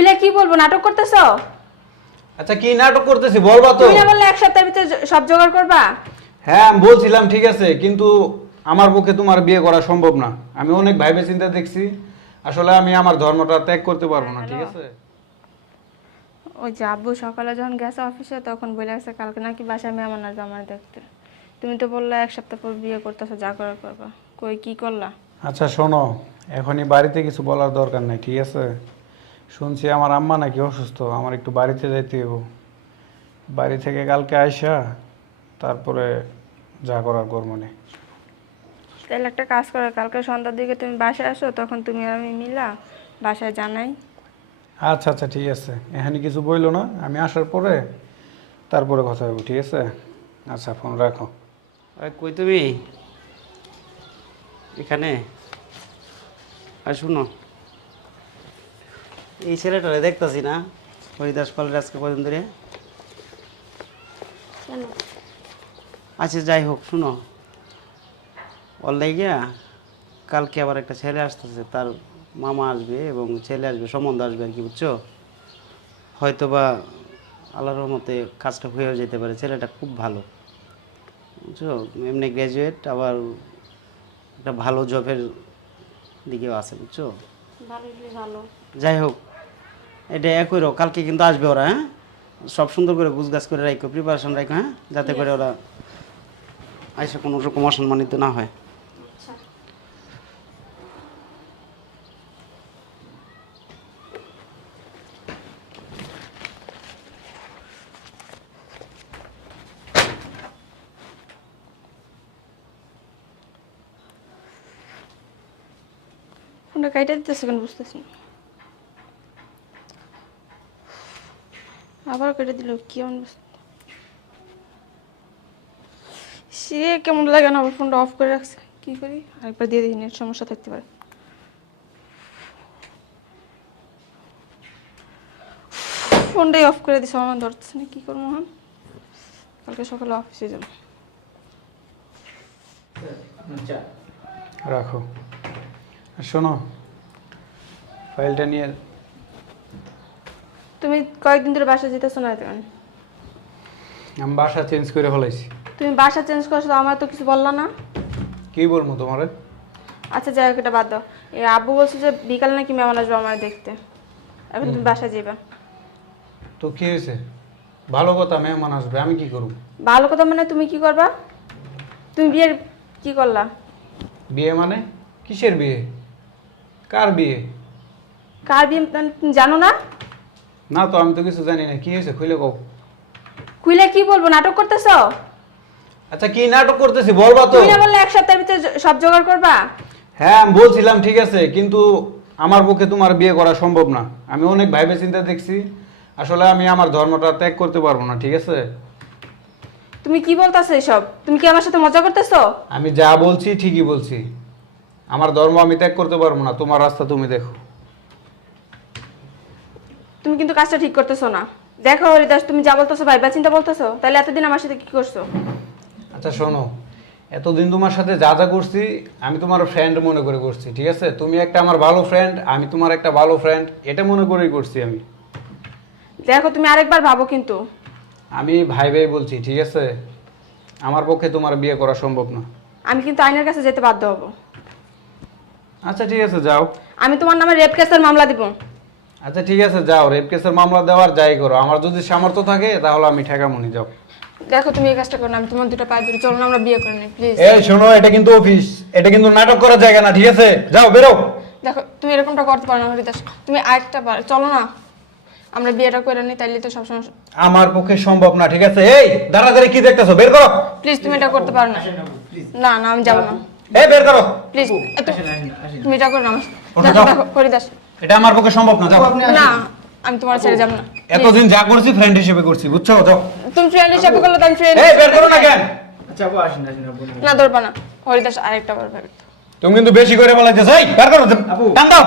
খুইলে কি বলবো, নাটক করতেছো? আচ্ছা কি নাটক করতেছি বলবা তো? তুমি না বললে এক সপ্তাহের ভিতরে সব জোগাড় করবা? হ্যাঁ আমি বলছিলাম ঠিক আছে, কিন্তু আমার পক্ষে তোমার বিয়ে করা সম্ভব না। আমি অনেক ভাইবে চিন্তা দেখছি, আসলে আমি আমার ধর্মটা ত্যাগ করতে পারবো না, ঠিক আছে? ওই যে আব্বু সকালে যখন গেছে অফিসে তখন বলে গেছে কালকে নাকি বাসায় মেহমান আসবে আমার দেখতে। তুমি তো বললে এক সপ্তাহ পর বিয়ে করতেছো, যা করার করবা। কই কি করলা? আচ্ছা শোনো, এখনই বাড়িতে কিছু বলার দরকার নাই, ঠিক আছে? শুনছি আমার আম্মা নাকি অসুস্থ, আমার একটু বাড়িতে যাইতে হইব। বাড়ি থেকে কালকে আইসা তারপরে যা করার করবো নে। তাহলে একটা কাজ করো, কালকে সন্ধ্যার দিকে তুমি বাসায় আসো, তখন তুমি আর আমি মিলা বাসায় জানাই। আচ্ছা আচ্ছা ঠিক আছে, এখানে কিছু বইলো না, আমি আসার পরে তারপরে কথা হইব, ঠিক আছে? আচ্ছা ফোন রাখো। কই তুমি এখানে? আর শুনো, এই ছেলেটারে দেখতাছি না হরিদাস পালের আজকে কদিন ধরে। আচ্ছা যাই হোক, শুনো, অনলাইন গিয়া কালকে আবার একটা ছেলে আসতেছে, তার মামা আসবে এবং ছেলে আসবে, সম্বন্ধ আসবে আর কি, বুঝছো? হয়তো বা আল্লাহর রহমতে কাজটা হয়েও যেতে পারে। ছেলেটা খুব ভালো, বুঝছো? এমনি গ্র্যাজুয়েট, আবার একটা ভালো জবের দিকেও আছে, বুঝছো? ভালো। যাই হোক, এটা একই রকম, কালকে কিন্তু আসবে ওরা। হ্যাঁ, সব সুন্দর করে গুছগাছ করে রাখো, প্রিপারেশন রাখো, হ্যাঁ, যাতে করে ওরা আইসা কোনো রকম অসম্মানিত না হয়। ফোনটা কাইটা দিতেছে কেন বুঝতেছি না। আবার কেটে দিল, কেমন সে কেমন লাগে না, আবার ফোনটা অফ করে রাখছে। কি করি, আরেকবার দিয়ে দিই, নেট সমস্যা থাকতে পারে। ফোনটাই অফ করে দিছে, আমার ধরতেছে না, কি করবো এখন? কালকে সকালে অফিসে যাবো। রাখো। আর শোনো, ফাইলটা নিয়ে। তুমি কয়েকদিন ধরে বাসা যেতেছো না কেন? আমি বাসা চেঞ্জ করে ফেলাইছি। তুমি বাসা চেঞ্জ করছো, আমার তো কিছু বললা না। কি বলবো তোমারে? আচ্ছা যাই হোক, এটা বাদ দাও। এই আব্বু বলছে যে বিকাল নাকি মেহমান আসবে আমার দেখতে, এখন তুমি বাসায় যাবা। তো কি হয়েছে? ভালো কথা, মেহমান আসবে, আমি কি করব? ভালো কথা মানে তুমি কি করবা? তুমি বিয়ের কি করলা? বিয়ে মানে? কিসের বিয়ে? কার বিয়ে? কার বিয়ে মানে তুমি জানো না? না তো, আমি তো কিছু জানি না। কি হয়েছে খুলে কও। খুইলে কি বলবো, নাটক করতেছো? আচ্ছা কি নাটক করতেছি বলবা তো? তুমি না বললে এক সপ্তাহের ভিতরে সব জোগাড় করবা? হ্যাঁ আমি বলছিলাম ঠিক আছে, কিন্তু আমার পক্ষে তোমার বিয়ে করা সম্ভব না। আমি অনেক ভাইবে চিন্তা দেখছি, আসলে আমি আমার ধর্মটা ত্যাগ করতে পারবো না, ঠিক আছে? তুমি কি বলতেছো এসব? তুমি কি আমার সাথে মজা করতেছো? আমি যা বলছি ঠিকই বলছি। আমার ধর্ম আমি ত্যাগ করতে পারবো না, তোমার রাস্তা তুমি দেখো। তুমি কিন্তু কাজটা ঠিক করতেছো না। দেখো হরিদাস, তুমি যা বলতেছো ভাইবা চিন্তা বলতেছো, তাহলে এতদিন আমার সাথে কি করছো? আচ্ছা শোনো, এতদিন তোমার সাথে যা যা করছি আমি তোমার ফ্রেন্ড মনে করে করছি, ঠিক আছে? তুমি একটা আমার ভালো ফ্রেন্ড, আমি তোমার একটা ভালো ফ্রেন্ড, এটা মনে করেই করছি আমি। দেখো তুমি আরেকবার ভাবো কিন্তু। আমি ভাই ভাই বলছি, ঠিক আছে? আমার পক্ষে তোমার বিয়ে করা সম্ভব না। আমি কিন্তু আইনের কাছে যেতে বাধ্য হবো। আচ্ছা ঠিক আছে যাও। আমি তোমার নামে রেপ কেসের মামলা দিব। আচ্ছা ঠিক আছে যাও, রেপ কেসের মামলা দেওয়ার যাই করো, আমার যদি সামর্থ্য থাকে তাহলে আমি ঠেকামুনি, যাও। দেখো তুমি এই কাজটা করো না, আমি তোমার দুটো পায়ে ধরে, চলো না আমরা বিয়ে করে নিই প্লিজ। এই শোনো, এটা কিন্তু অফিস, এটা কিন্তু নাটক করার জায়গা না, ঠিক আছে? যাও বেরো। দেখো তুমি এরকমটা করতে পারো না হরিদাস, তুমি আরেকটা বার চলো না আমরা বিয়েটা করে নিই, তাইলে তো সবসময়। আমার পক্ষে সম্ভব না, ঠিক আছে? এই দাঁড়াদাঁড়ি কি দেখতেছো, বের করো। প্লিজ তুমি এটা করতে পারো না। না না আমি যাবো না, এই বের করো প্লিজ। তুমি এটা করো না আমার ওঠো, দেখো যাও। দেখো হরিদাস, এটা আমার পক্ষে সম্ভব না, যাও। না আমি তোমার ছেড়ে যাবো না। এতদিন যা করছি ফ্রেন্ড হিসেবে করছি, বুঝছো? যাও। তুমি ফ্রেন্ড হিসাবে করলে তো আমি ফ্রেন্ড। এই বের করো না কেন? আচ্ছা আপু আসেন আসেন আপু। না ধরবা না হরিদাস, আরেকটা বার ভাবি। তুমি কিন্তু বেশি করে বলাইতেছো, এই বের করো, আপু টান দাও।